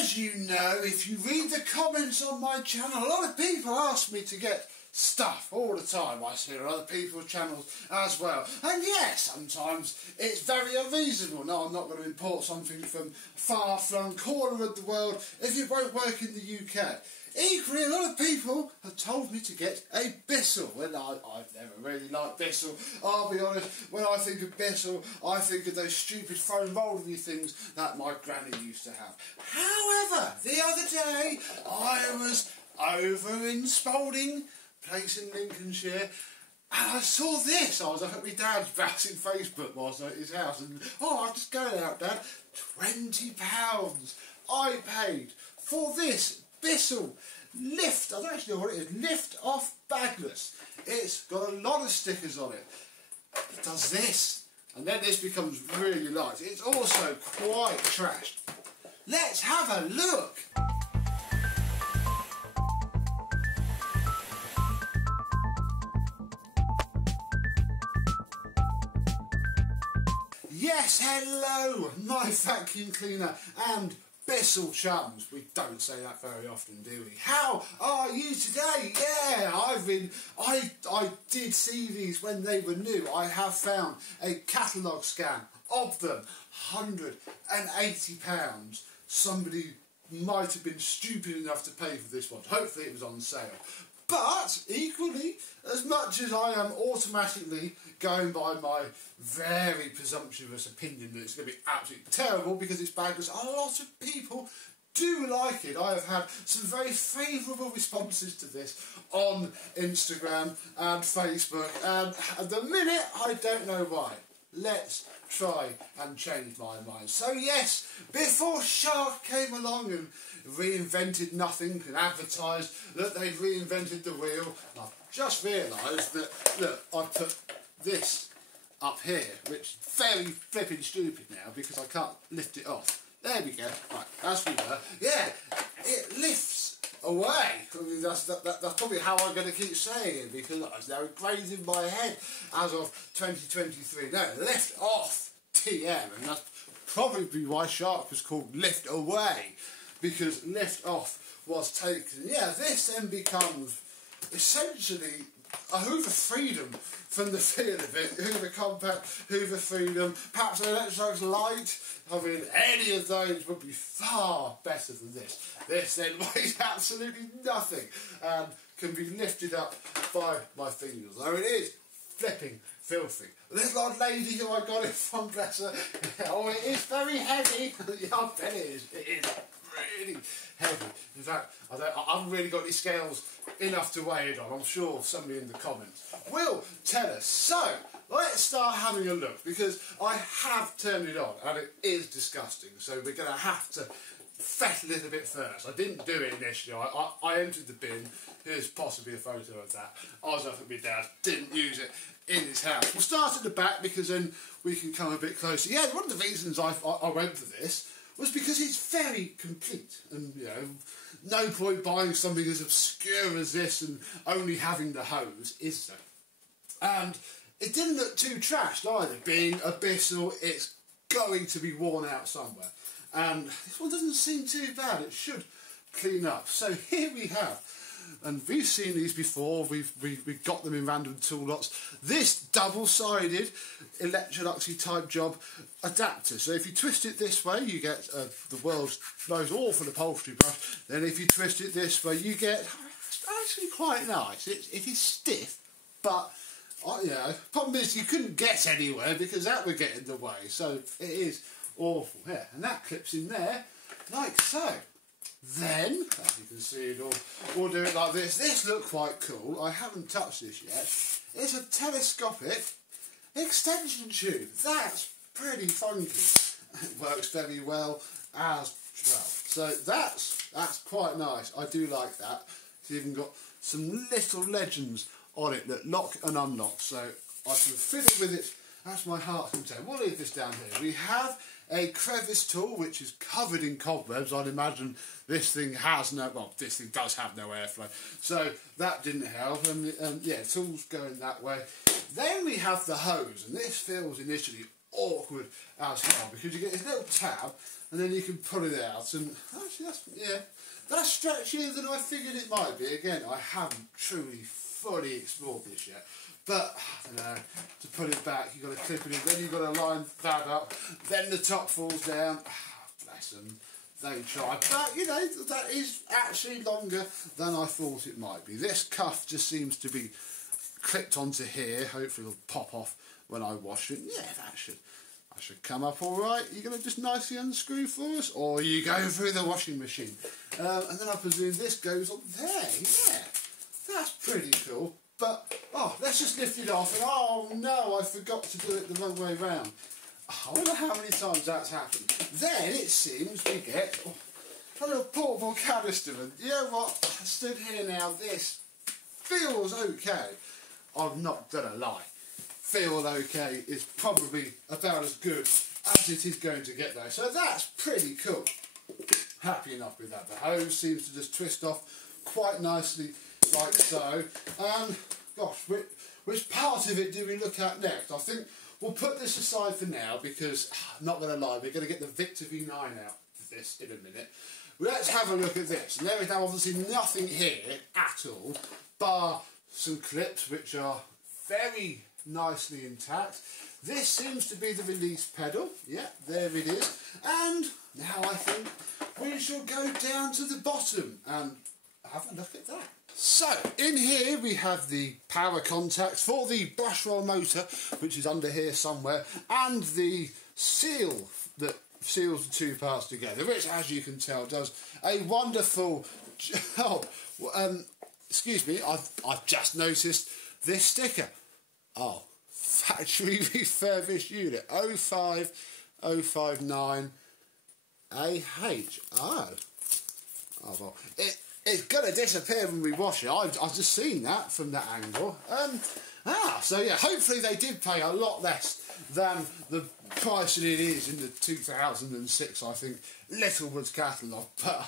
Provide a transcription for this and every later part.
as you know, if you read the comments on my channel, a lot of people ask me to get stuff all the time. I see on other people's channels as well. And yes, sometimes it's very unreasonable. No, I'm not going to import something from a far-flung corner of the world if it won't work in the UK. Equally, a lot of people have told me to get a Bissell, and I've never really liked Bissell. I'll be honest, when I think of Bissell, I think of those stupid foam roller things that my granny used to have. However, the other day, I was over in Spalding place in Lincolnshire, and I saw this. I was up at my dad's browsing Facebook whilst I was at his house, and I'm just going out, Dad. £20 I paid for this Bissell Lift. I don't actually know what it is. Lift-Off bagless. It's got a lot of stickers on it. It does this, and then this becomes really light. It's also quite trashed. Let's have a look. Yes, hello, my vacuum cleaner and Bissell chums. We don't say that very often, do we? How are you today? Yeah, I did see these when they were new. I have found a catalogue scan of them. £180. Somebody might have been stupid enough to pay for this one. Hopefully it was on sale. But, equally, as much as I am automatically going by my very presumptuous opinion that it's going to be absolutely terrible because it's bagless, a lot of people do like it. I have had some very favourable responses to this on Instagram and Facebook, and at the minute, I don't know why. Let's try and change my mind. So yes, before Shark came along and reinvented nothing and advertised that they'd reinvented the wheel, I've just realised that, look, I put this up here, which is very flipping stupid now because I can't lift it off. There we go. Right, as we were. Yeah, it lifts away. I mean, that's probably how I'm going to keep saying it because it's now ingrained in my head as of 2023. No, lift off TM, and that's probably why Shark was called Lift Away, because lift off was taken. Yeah, this then becomes essentially a Hoover Freedom from the feel of it. Hoover Compact, Hoover Freedom, perhaps an Electrolux Light. I mean, any of those would be far better than this. This then weighs absolutely nothing and can be lifted up by my fingers. Though it is flipping filthy. This old lady who I got it from, bless her, oh, it is very heavy. Yeah, I bet it is. It is really heavy. In fact, I haven't really got any scales enough to weigh it on. I'm sure somebody in the comments will tell us. So, let's start having a look, because I have turned it on and it is disgusting. So we're going to have to fettle it a bit first. I didn't do it initially. I emptied the bin. Here's possibly a photo of that. I was up at my dad, didn't use it in his house. We'll start at the back because then we can come a bit closer. Yeah, one of the reasons I went for this was because it's very complete, and you know, no point buying something as obscure as this and only having the hose, is there? And it didn't look too trashed either. Being a Bissell, it's going to be worn out somewhere. And this one doesn't seem too bad. It should clean up. So here we have, and we've seen these before. We've got them in random tool lots. This double-sided Electroluxy type job adapter. So if you twist it this way, you get the world's most awful upholstery brush. Then if you twist it this way, you get actually quite nice. It is stiff, but you know, problem is you couldn't get anywhere because that would get in the way. So it is awful. Yeah, and that clips in there like so. Then, as you can see, we'll do it like this. This looks quite cool. I haven't touched this yet. It's a telescopic extension tube. That's pretty funky. It works very well as well. So that's quite nice. I do like that. It's even got some little legends on it that lock and unlock. So I can fiddle with it. That's my heart's content. We'll leave this down here. We have a crevice tool which is covered in cobwebs. I'd imagine this thing has no, well, this thing does have no airflow, so that didn't help. And yeah, tools going that way. Then we have the hose, and this feels initially awkward as hell because you get this little tab and then you can pull it out, and actually that's stretchier than I figured it might be. Again, I haven't truly fully explored this yet, but I don't know, to put it back you've got to clip it in, then you've got to line that up, then the top falls down. Bless them, they try, but you know, that is actually longer than I thought it might be. This cuff just seems to be clipped onto here. Hopefully it'll pop off when I wash it. Yeah, that should come up all right. You're going to just nicely unscrew for us, or you go through the washing machine. And then I presume this goes on there. Yeah, that's pretty cool. But, oh, let's just lift it off. And oh no, I forgot to do it the wrong way round. I wonder how many times that's happened. Then it seems we get a little portable canister. And you know what? I stood here now. This feels okay. I'm not going to lie. Feel okay is probably about as good as it is going to get though. So that's pretty cool. Happy enough with that. The hose seems to just twist off quite nicely like so. And gosh, which part of it do we look at next? I think we'll put this aside for now because, I'm not going to lie, we're going to get the Victor V9 out of this in a minute. Let's have a look at this. And there is now obviously nothing here at all, bar some clips which are very nicely intact. This seems to be the release pedal. Yeah, there it is. And now I think we shall go down to the bottom and have a look at that. So, in here we have the power contacts for the brush roll motor, which is under here somewhere, and the seal that seals the two parts together, which, as you can tell, does a wonderful job. Excuse me, I've just noticed this sticker. Oh, factory refurbished unit 05059 AH. Oh, well, it's gonna disappear when we wash it. I've just seen that from that angle. So yeah, hopefully they did pay a lot less than the price that it is in the 2006, I think, Littlewoods catalogue. But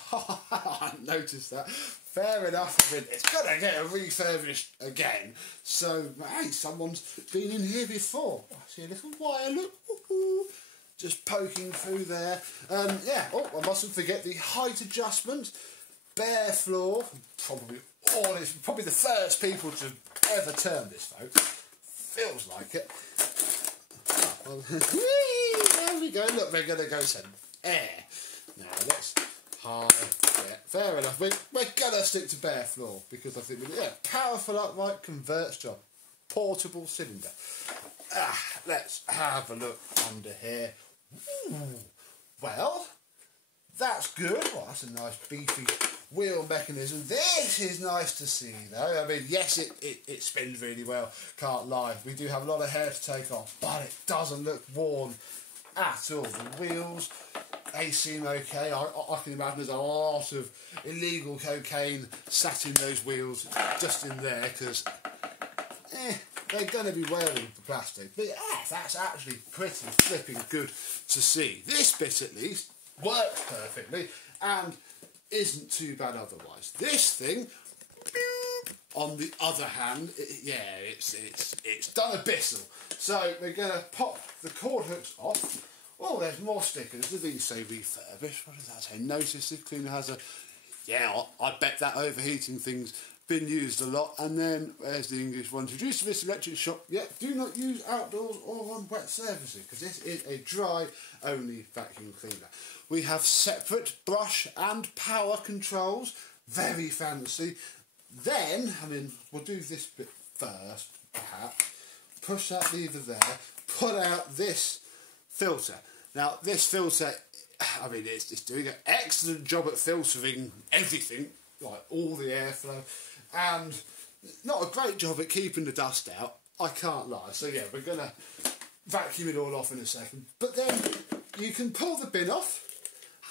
I noticed that. Fair enough, I mean, it's got to get refurbished again. So, hey, someone's been in here before. I see a little wire, look, just poking through there. Yeah, I mustn't forget the height adjustment, bare floor. Probably the first people to ever turn this, folks. Feels like it. Oh, well, there we go. Look, we're going to go some air. Now, let's... yeah, fair enough. We're gonna stick to bare floor because I think, powerful upright converts to a portable cylinder. Let's have a look under here. Ooh, well, that's good. Well, that's a nice beefy wheel mechanism. This is nice to see though. I mean, yes, it spins really well, can't lie. We do have a lot of hair to take off, but it doesn't look worn at all. The wheels, they seem okay. I can imagine there's a lot of illegal cocaine sat in those wheels just in there because they're going to be wearing the plastic. But that's actually pretty flipping good to see. This bit at least works perfectly and isn't too bad otherwise. This thing, on the other hand, it's done a Bissell. So we're going to pop the cord hooks off. Oh, there's more stickers. Do these say refurbished? What does that say? Notice the cleaner has a... Yeah, I bet that overheating thing's been used a lot. And then, there's the English one. Introduced to this electric shop. Yeah, do not use outdoors or on wet surfaces, because this is a dry-only vacuum cleaner. We have separate brush and power controls. Very fancy. Then, I mean, we'll do this bit first, perhaps. Push that lever there. Put out this filter. Now, this filter, I mean, it's doing an excellent job at filtering everything, like all the airflow, and not a great job at keeping the dust out, I can't lie. So yeah, we're going to vacuum it all off in a second. But then you can pull the bin off,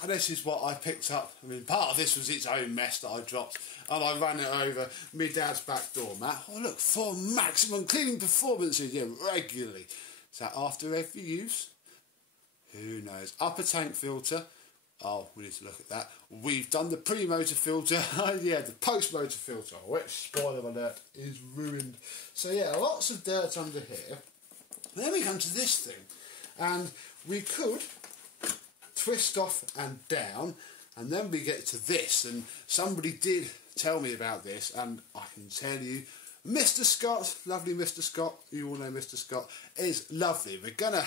and this is what I picked up. I mean, part of this was its own mess that I dropped, and I ran it over my dad's back door mat. Oh look, for maximum cleaning performances, yeah, regularly. Is that after every use? Who knows? Upper tank filter. Oh, we need to look at that. We've done the pre-motor filter. Yeah, the post-motor filter, which, spoiler alert, is ruined. So yeah, lots of dirt under here. Then we come to this thing. And we could twist off and down, and then we get to this. And somebody did tell me about this, and I can tell you, Mr. Scott, lovely Mr. Scott, you all know Mr. Scott, is lovely. We're gonna,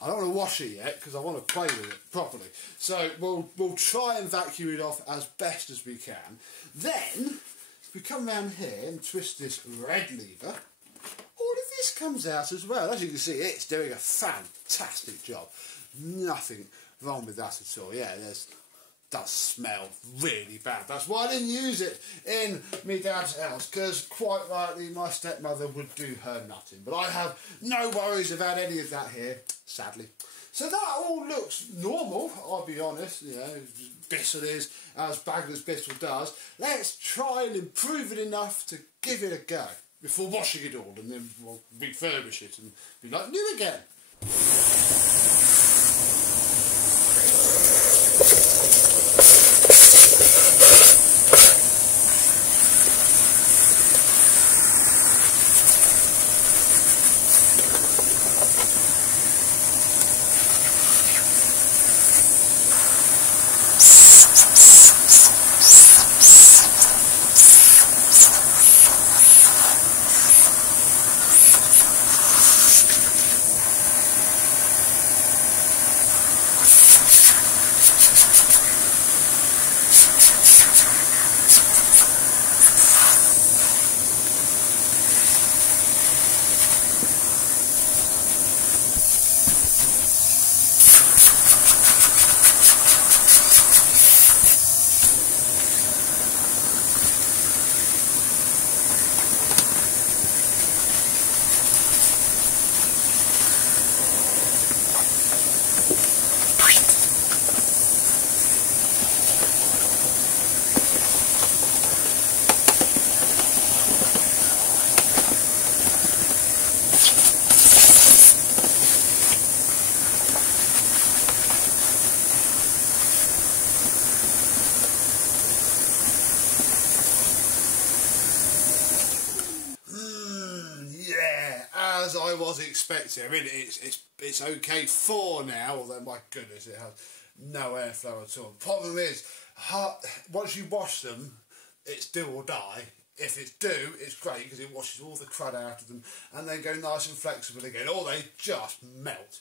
I don't want to wash it yet because I want to play with it properly. So we'll try and vacuum it off as best as we can. Then we come round here and twist this red lever. All of this comes out as well. As you can see, it's doing a fantastic job. Nothing wrong with that at all. Yeah, does smell really bad. That's why I didn't use it in my dad's house, because quite likely my stepmother would do her nutting. But I have no worries about any of that here, sadly. So that all looks normal, I'll be honest. You know, Bissell is as bad as Bissell does. Let's try and improve it enough to give it a go before washing it all, and then we'll refurbish it and be like new again. As I was expecting. I mean, it's okay for now, although my goodness, it has no airflow at all. The problem is, once you wash them, it's do or die. If it's do, it's great because it washes all the crud out of them and they go nice and flexible again, or they just melt.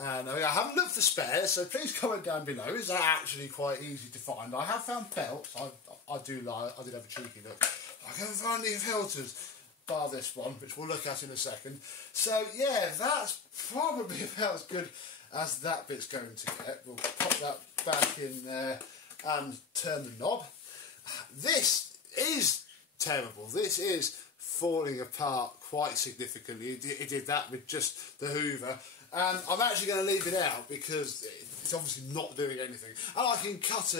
And I haven't looked for spares, so please comment down below. Is that actually quite easy to find? I have found belts. I did have a cheeky look. I can't find any filters, bar this one, which we'll look at in a second. So yeah, that's probably about as good as that bit's going to get. We'll pop that back in there and turn the knob. This is terrible. This is falling apart quite significantly. It did that with just the Hoover. And I'm actually going to leave it out because it's obviously not doing anything. And I can cut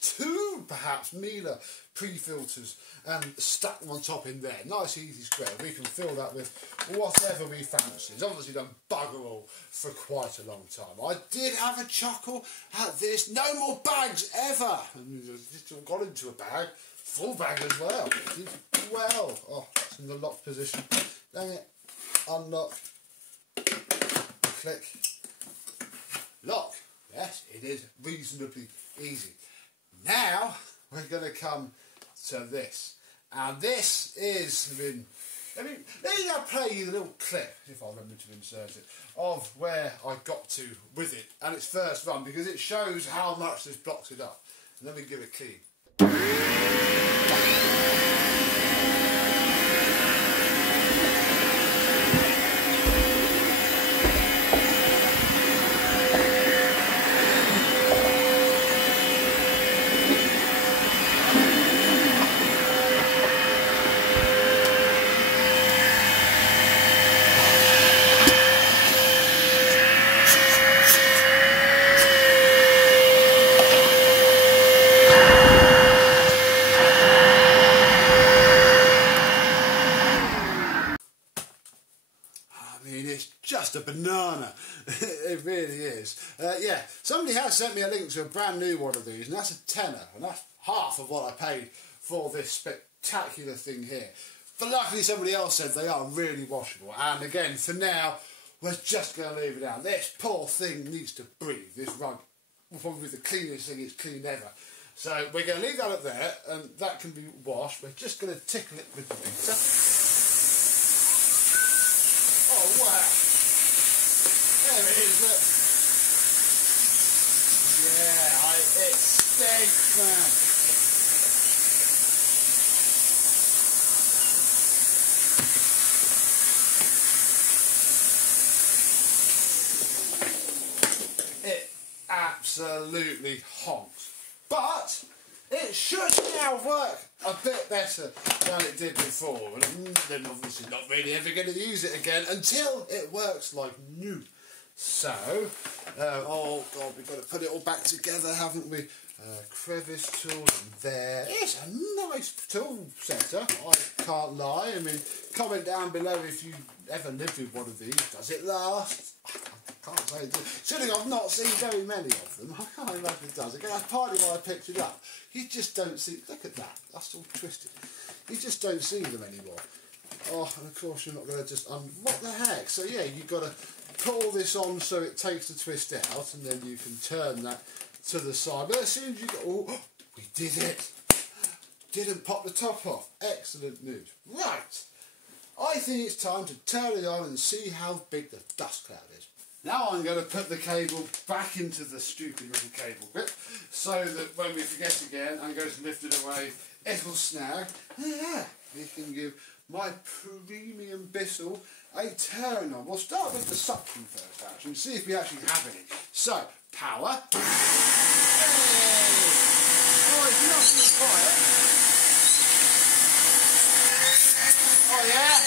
two perhaps Miele pre-filters and stack them on top in there. Nice easy square. We can fill that with whatever we fancy. It's obviously done bugger all for quite a long time. I did have a chuckle at this. No more bags ever. And it's got into a bag. Full bag as well. Well. Oh, it's in the lock position. Dang it. Unlock. Click. Lock. Yes, it is reasonably easy. Now we're going to come to this. And this is, let me play you the little clip, if I remember to insert it, of where I got to with it and its first run, because it shows how much this blocks it up. And then we give it a clean. Just a banana. It really is. Yeah, somebody has sent me a link to a brand new one of these, and that's a tenner, and that's half of what I paid for this spectacular thing here. But luckily somebody else said they are really washable, and again, for now, we're just going to leave it out. This poor thing needs to breathe, this rug. Probably the cleanest thing it's clean ever. So we're going to leave that up there, and that can be washed. We're just going to tickle it with the beater. Oh wow! There it is, look. Yeah, it stinks, man. Absolutely honks. But it should now work a bit better than it did before. And then obviously not really ever going to use it again until it works like new. So, oh God, we've got to put it all back together, haven't we? Crevice tool, and there. It's a nice tool setup, I can't lie. I mean, comment down below if you ever lived with one of these. Does it last? I can't say it does. Considering I've not seen very many of them, I can't imagine it does. Again, that's partly why I picked it up. You just don't see, look at that, that's all twisted. You just don't see them anymore. Oh, and of course you're not going to just, what the heck? So yeah, you've got to put all this on so it takes the twist out, and then you can turn that to the side. But as soon as you go, oh, we did it. Didn't pop the top off. Excellent news. Right. I think it's time to turn it on and see how big the dust cloud is. Now I'm going to put the cable back into the stupid little cable grip so that when we forget again and go to lift it away, it'll snag. Yeah, we can give my premium Bissell a turn on. We'll start with the suction first, actually, and see if we actually have any. So, power. Hey! Oh, it's nothing quiet. Oh, yeah?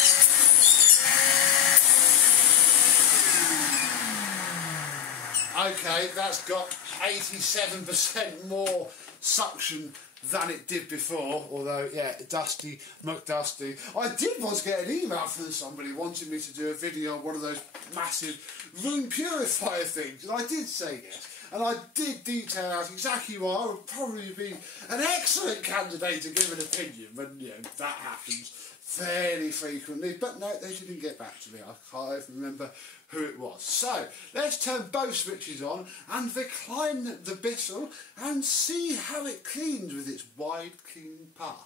Okay, that's got 87% more suction than it did before, although, yeah, dusty, McDusty. I did once get an email from somebody wanting me to do a video on one of those massive room purifier things, and I did say yes. And I did detail out exactly why I would probably be an excellent candidate to give an opinion, and, you know, that happens fairly frequently. But no, they didn't get back to me. I can't even remember who it was. So, let's turn both switches on and recline the Bissell and see how it cleans with its wide clean path.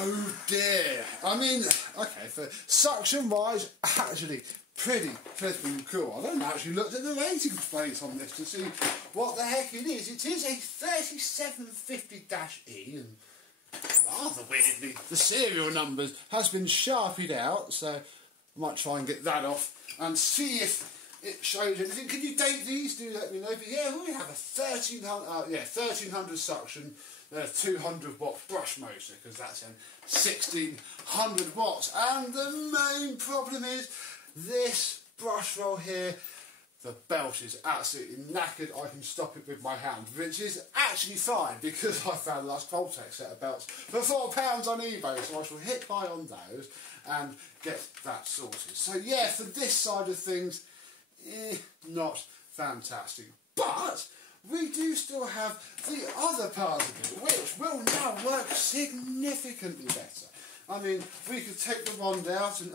Oh dear. I mean, okay, for suction wise, actually pretty flipping cool. I haven't actually looked at the rating plate on this to see what the heck it is. It is a 3750-E, and rather weirdly, the serial numbers has been sharpied out, so I might try and get that off and see if it shows anything. Can you date these? Do let me know. But yeah, we have a 1300 suction, 200 watt brush motor, because that's 1600 watts. And the main problem is this brush roll here. The belt is absolutely knackered. I can stop it with my hand, which is actually fine because I found the last Voltex set of belts for £4 on eBay, so I shall hit buy on those and get that sorted. So yeah, for this side of things, not fantastic. But we do still have the other part of it, which will now work significantly better. I mean, we could take the wand out and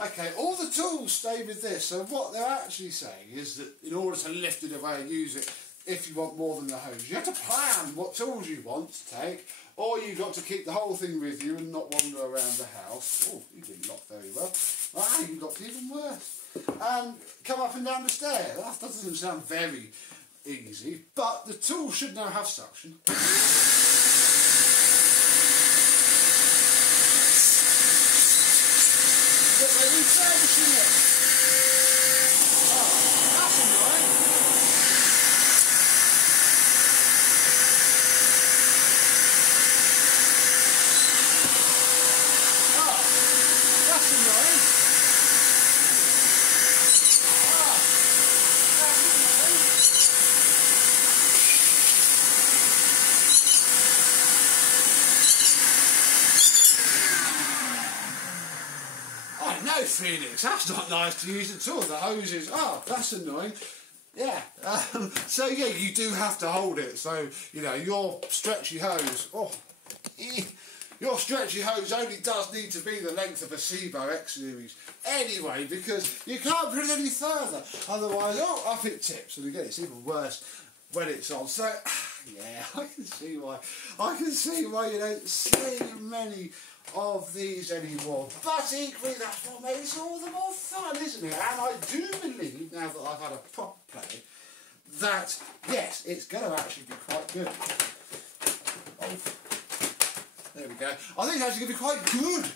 okay, all the tools stay with this, so what they're actually saying is that in order to lift it away and use it if you want more than the hose. You have to plan what tools you want to take, or you've got to keep the whole thing with you and not wander around the house. Oh, you didn't lock very well. Ah, you got even worse. And come up and down the stair. That doesn't sound very easy, but the tool should now have suction. But they're refurbishing it. Oh, that's annoying. Oh, that's annoying. Oh, that's annoying. Oh no, Phoenix, that's not nice to use at all. The hoses, oh, that's annoying. Yeah, so yeah, you do have to hold it. So, you know, your stretchy hose, your stretchy hose only does need to be the length of a Sebo X Series anyway, because you can't put it any further. Otherwise, up it tips, and again, it's even worse when it's on. So, yeah, I can see why you don't see many of these anymore. But equally, that's what makes it all the more fun, isn't it? And I do believe, now that I've had a proper play, that, yes, it's going to actually be quite good. Oh, there we go. I think it's actually going to be quite good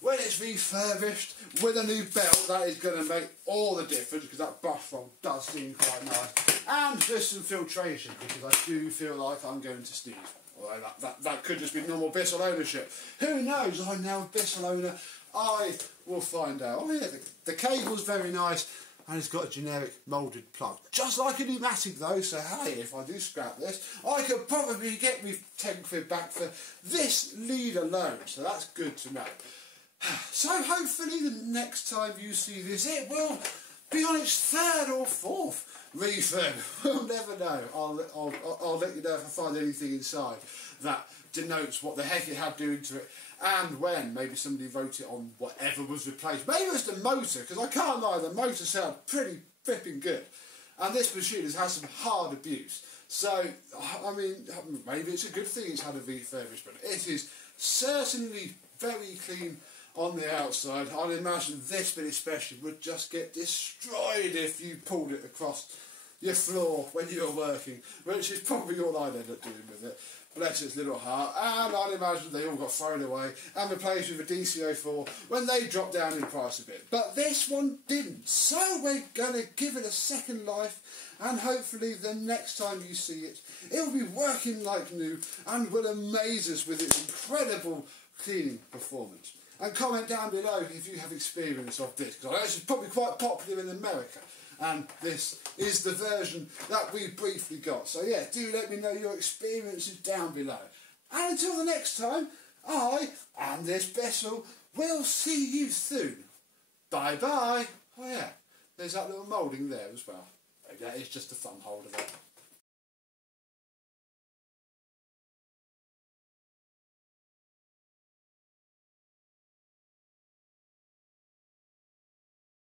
when it's refurbished with a new belt. That is going to make all the difference, because that brush fob does seem quite nice. And just some filtration, because I do feel like I'm going to sneeze. Well, that could just be normal Bissell ownership. Who knows? I'm now a Bissell owner. I will find out. Oh yeah, the cable's very nice, and it's got a generic moulded plug. Just like a pneumatic though, so hey, if I do scrap this, I could probably get me 10 quid back for this lead alone, so that's good to know. So hopefully the next time you see this, it will be on its third or fourth refurb. We'll never know. I'll let you know if I find anything inside that denotes what the heck it had doing to it, and when maybe somebody wrote it on whatever was replaced. Maybe it was the motor, because I can't lie, the motor sounded pretty flipping good, and this machine has had some hard abuse. So I mean, maybe it's a good thing it's had a refurbishment. It is certainly very clean on the outside. I'd imagine this bit especially would just get destroyed if you pulled it across your floor when you were working, which is probably all I'd end up doing with it. Bless its little heart. And I'd imagine they all got thrown away and replaced with a DC04 when they dropped down in price a bit. But this one didn't. So we're going to give it a second life, and hopefully the next time you see it, it will be working like new and will amaze us with its incredible cleaning performance. And comment down below if you have experience of this, because I know this is probably quite popular in America, and this is the version that we briefly got. So yeah, do let me know your experiences down below. And until the next time, I and this Bissell will see you soon. Bye bye. Oh yeah, there's that little moulding there as well. That is just a thumb holder there.